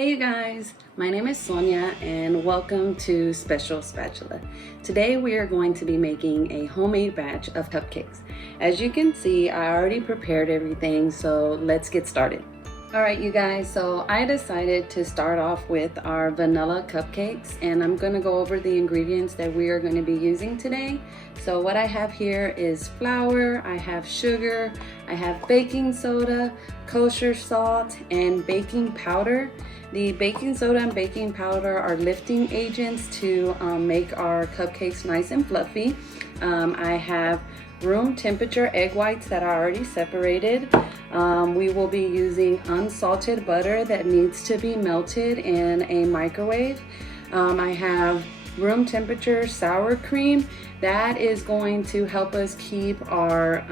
Hey you guys, my name is Sonia and welcome to Special Spatula. Today we are going to be making a homemade batch of cupcakes. As you can see, I already prepared everything, so let's get started. Alright you guys, so I decided to start off with our vanilla cupcakes, and I'm going to go over the ingredients that we are going to be using today. So what I have here is flour, I have sugar, I have baking soda, kosher salt, and baking powder. The baking soda and baking powder are lifting agents to make our cupcakes nice and fluffy. I have room temperature egg whites that are already separated. We will be using unsalted butter that needs to be melted in a microwave. I have room temperature sour cream that is going to help us keep our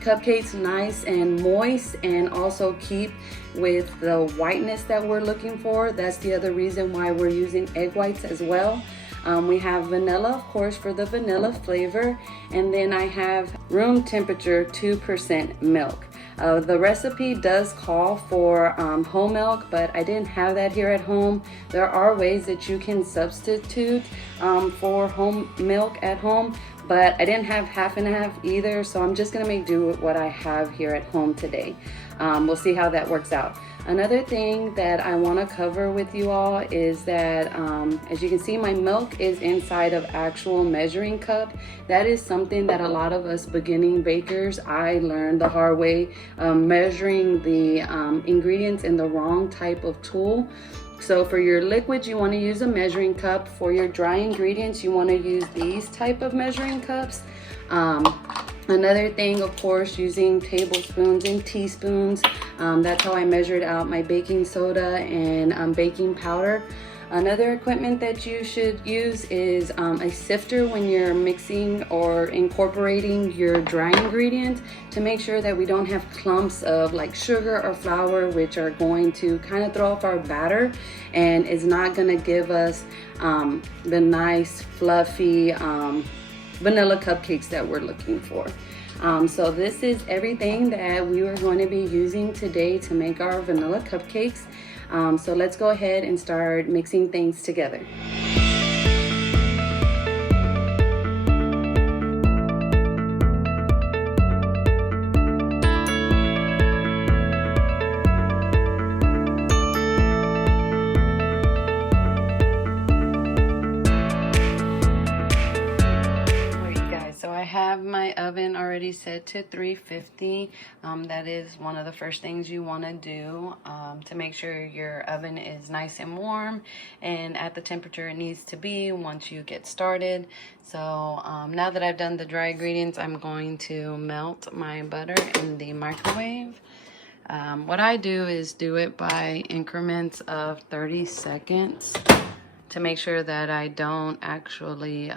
cupcakes nice and moist and also keep with the whiteness that we're looking for. That's the other reason why we're using egg whites as well. We have vanilla, of course, for the vanilla flavor, and then I have room temperature 2% milk. The recipe does call for whole milk, but I didn't have that here at home. There are ways that you can substitute for whole milk at home, but I didn't have half and half either, so I'm just gonna make do with what I have here at home today. We'll see how that works out. Another thing that I want to cover with you all is that as you can see, my milk is inside of actual measuring cup. That is something that a lot of us beginning bakers, I learned the hard way, measuring the ingredients in the wrong type of tool. So for your liquids, you want to use a measuring cup. For your dry ingredients, you want to use these type of measuring cups. Another thing, of course, using tablespoons and teaspoons. That's how I measured out my baking soda and baking powder. Another equipment that you should use is a sifter when you're mixing or incorporating your dry ingredients to make sure that we don't have clumps of like sugar or flour, which are going to kind of throw off our batter and is not going to give us the nice fluffy vanilla cupcakes that we're looking for. So this is everything that we are going to be using today to make our vanilla cupcakes. So let's go ahead and start mixing things together. My oven already set to 350. That is one of the first things you want to do to make sure your oven is nice and warm and at the temperature it needs to be once you get started. So now that I've done the dry ingredients, I'm going to melt my butter in the microwave. What I do is do it by increments of 30 seconds to make sure that I don't actually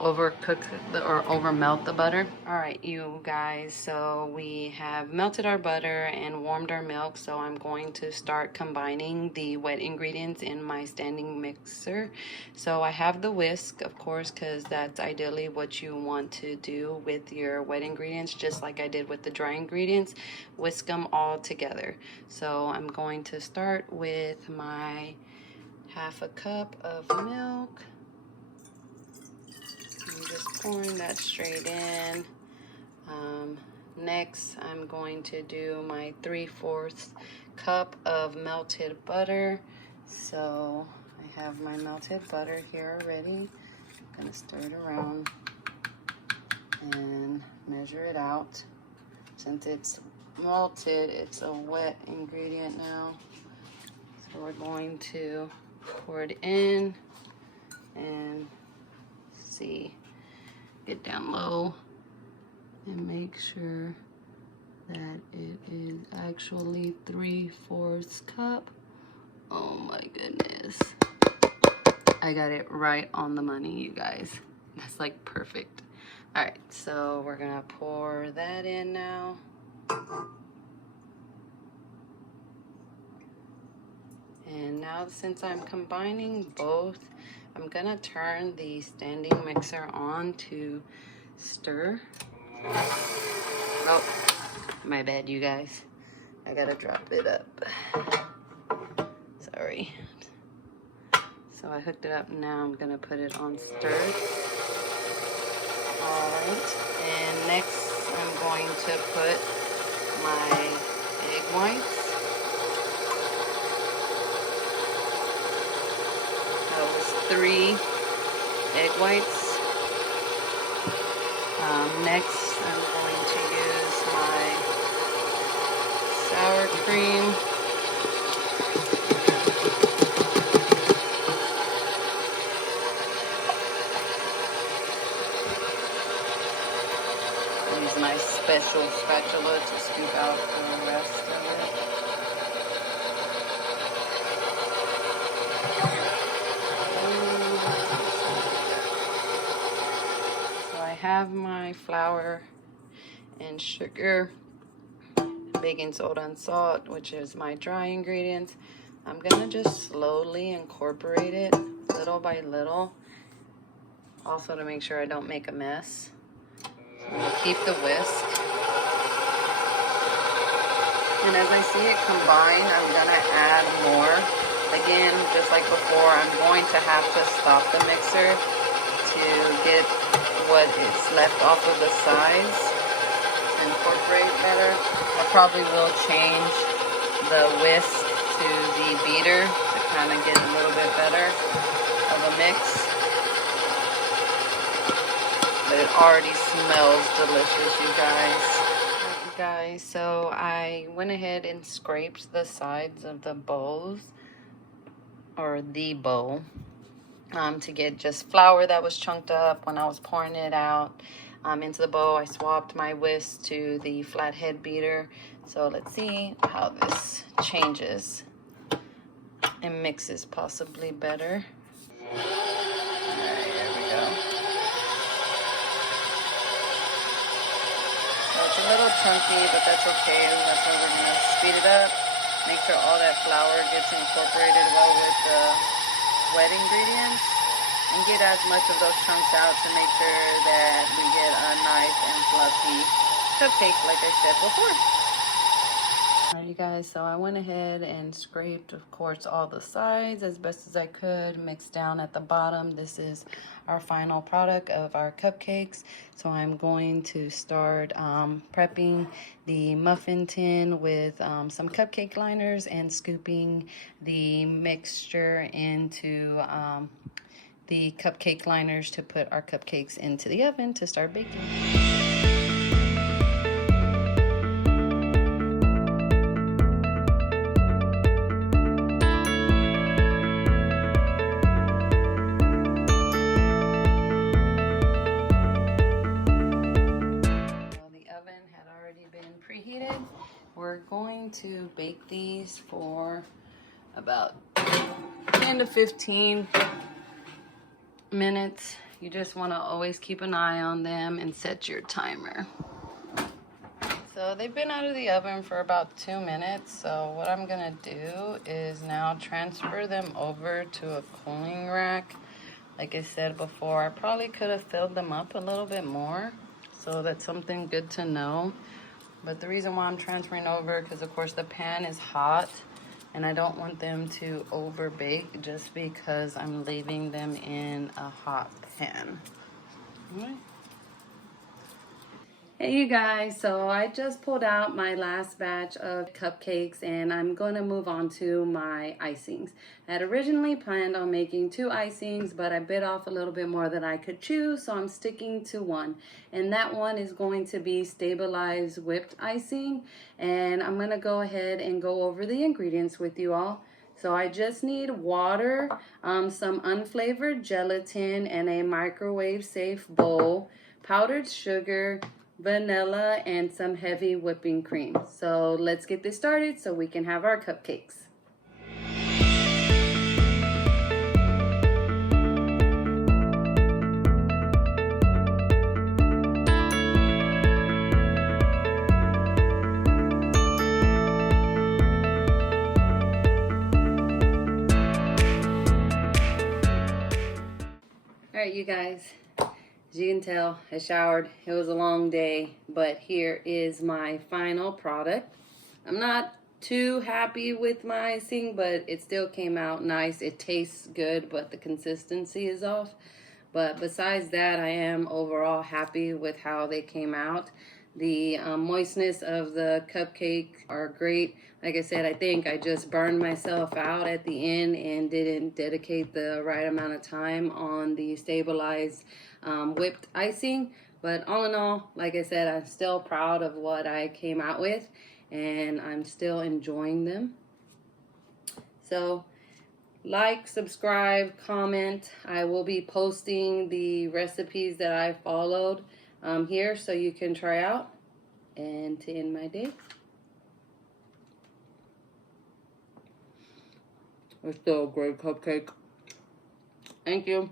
overcook or over melt the butter. All right, you guys, so we have melted our butter and warmed our milk, so I'm going to start combining the wet ingredients in my standing mixer. So I have the whisk, of course, because that's ideally what you want to do with your wet ingredients, just like I did with the dry ingredients. Whisk them all together. So I'm going to start with my half a cup of milk. I'm just pouring that straight in. Next, I'm going to do my 3/4 cup of melted butter. So I have my melted butter here already. I'm gonna stir it around and measure it out. Since it's melted, it's a wet ingredient now. So we're going to pour it in and see. Get down low and make sure that it is actually 3/4 cup. Oh my goodness. I got it right on the money, you guys. That's like perfect. All right, so we're gonna pour that in now. And now since I'm combining both, I'm gonna turn the standing mixer on to stir. Oh, my bad, you guys. I gotta drop it up. Sorry. So I hooked it up. Now I'm gonna put it on stir. All right, and next I'm going to put my egg whites. That was 3 egg whites. Next I'm going to use my sour cream. Use my special spatula to scoop out the rest of it. So I have my flour and sugar, baking soda and salt, which is my dry ingredients. I'm gonna just slowly incorporate it little by little, also to make sure I don't make a mess. I'm gonna keep the whisk. And as I see it combine, I'm gonna add more. Again, just like before, I'm going to have to stop the mixer to get what is left off of the sides to incorporate better. I probably will change the whisk to the beater to kind of get a little bit better of a mix. But it already smells delicious, you guys. So I went ahead and scraped the sides of the bowls, or the bowl, to get just flour that was chunked up when I was pouring it out into the bowl. I swapped my whisk to the flathead beater. So let's see how this changes and mixes possibly better. Alright, there we go. So it's a little chunky, but that's okay. That's why we're gonna speed it up. Make sure all that flour gets incorporated well with the wet ingredients, and get as much of those chunks out to make sure that we get a nice and fluffy cupcake like I said before. Alright, you guys, so I went ahead and scraped, of course, all the sides as best as I could, mixed down at the bottom. This is our final product of our cupcakes. So I'm going to start prepping the muffin tin with some cupcake liners and scooping the mixture into the cupcake liners to put our cupcakes into the oven to start baking. Preheated. We're going to bake these for about 10 to 15 minutes. You just want to always keep an eye on them and set your timer. So they've been out of the oven for about 2 minutes. So what I'm gonna do is now transfer them over to a cooling rack. Like I said before, I probably could have filled them up a little bit more. So that's something good to know. But the reason why I'm transferring over, because of course the pan is hot and I don't want them to over bake just because I'm leaving them in a hot pan. All right. Hey you guys, so I just pulled out my last batch of cupcakes and I'm going to move on to my icings. I had originally planned on making 2 icings, but I bit off a little bit more than I could chew, so I'm sticking to one. And that one is going to be stabilized whipped icing. And I'm going to go ahead and go over the ingredients with you all. So I just need water, some unflavored gelatin, and a microwave safe bowl, powdered sugar, vanilla, and some heavy whipping cream. So let's get this started so we can have our cupcakes. All right, you guys. As you can tell, I showered. It was a long day, but here is my final product. I'm not too happy with my icing, but it still came out nice. It tastes good, but the consistency is off. But besides that, I am overall happy with how they came out. The moistness of the cupcake are great. Like I said, I think I just burned myself out at the end and didn't dedicate the right amount of time on the stabilized whipped icing. But all in all, like I said, I'm still proud of what I came out with, and I'm still enjoying them. So like, subscribe, comment. I will be posting the recipes that I followed here so you can try out. And to end my day, it's still a great cupcake. Thank you.